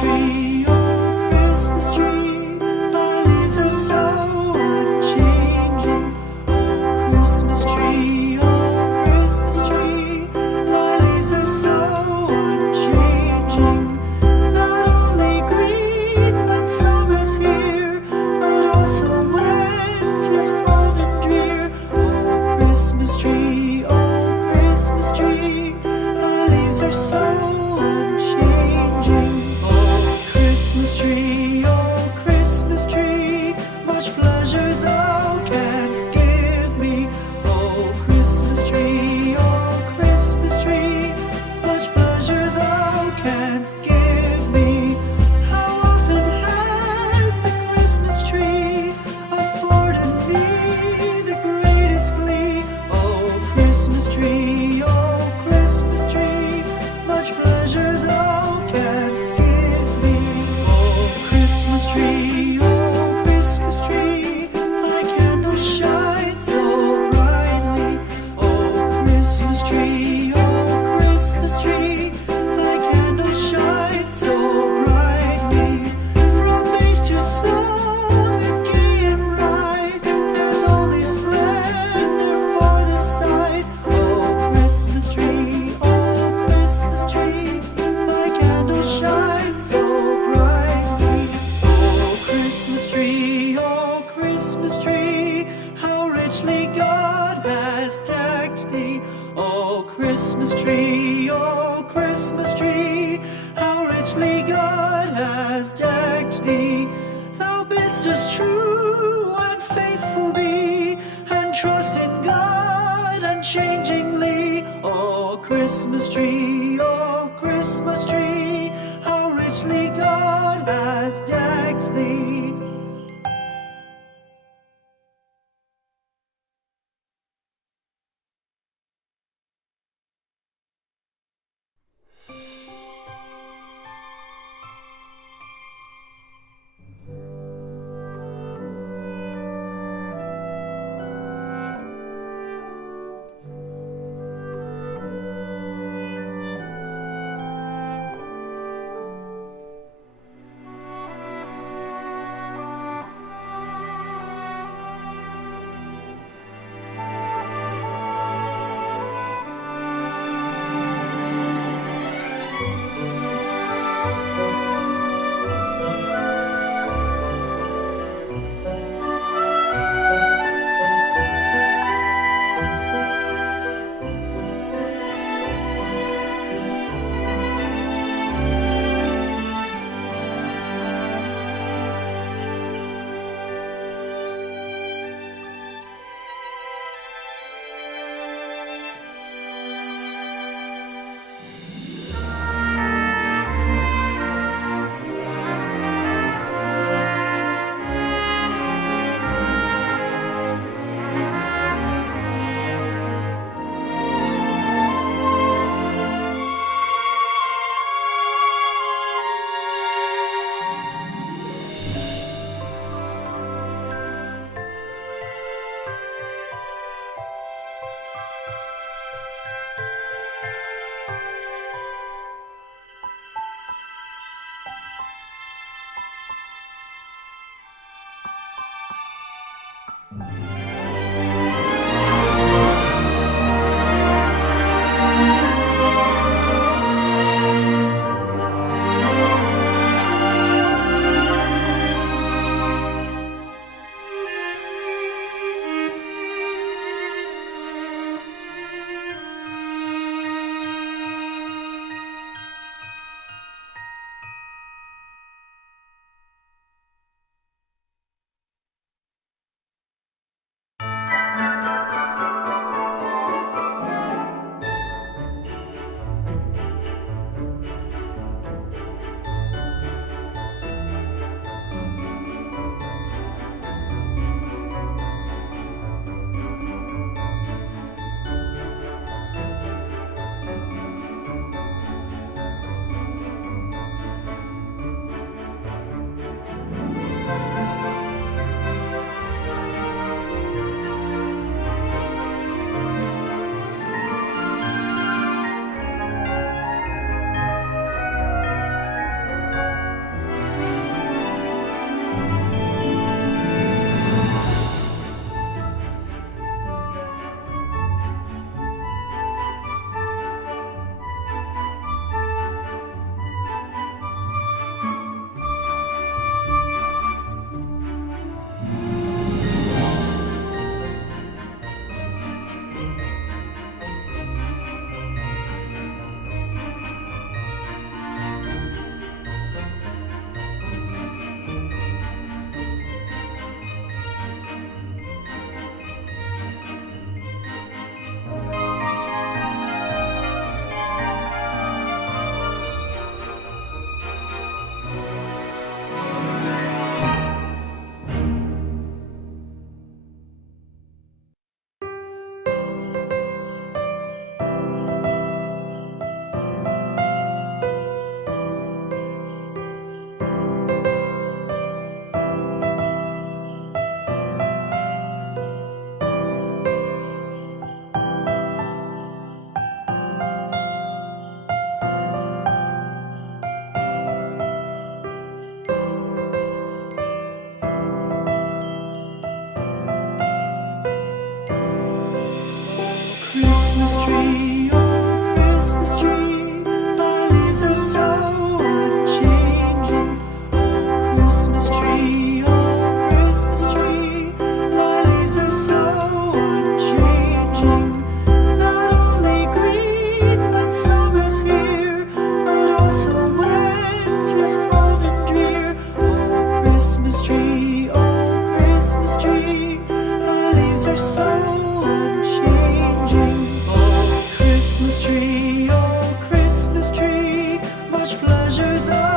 tree, oh Christmas tree, thy leaves are so unchanging. Oh Christmas tree, oh Christmas tree, thy leaves are so unchanging. Not only green when summer's here, but also when 'tis cold and drear. Oh Christmas tree, oh Christmas tree, thy leaves are so unchanging. Oh Christmas tree, much pleasure thou canst give me. Oh Christmas tree, much pleasure thou canst give me. How often has the Christmas tree afforded me the greatest glee? Oh Christmas tree, much pleasure thou canst give me. Oh Christmas tree, thy candles shine so brightly. Oh Christmas tree, thy candles shine so brightly. From base to summit, gay and bright, there's only splendor for the sight. Oh Christmas tree, thy candles shine so brightly. Oh Christmas tree, how richly God has decked thee. Oh Christmas tree, how richly God has decked thee. Thou bidst us true and faithful be, and trust in God unchangingly. Oh Christmas tree, how richly God has decked thee. Christmas tree, much pleasure though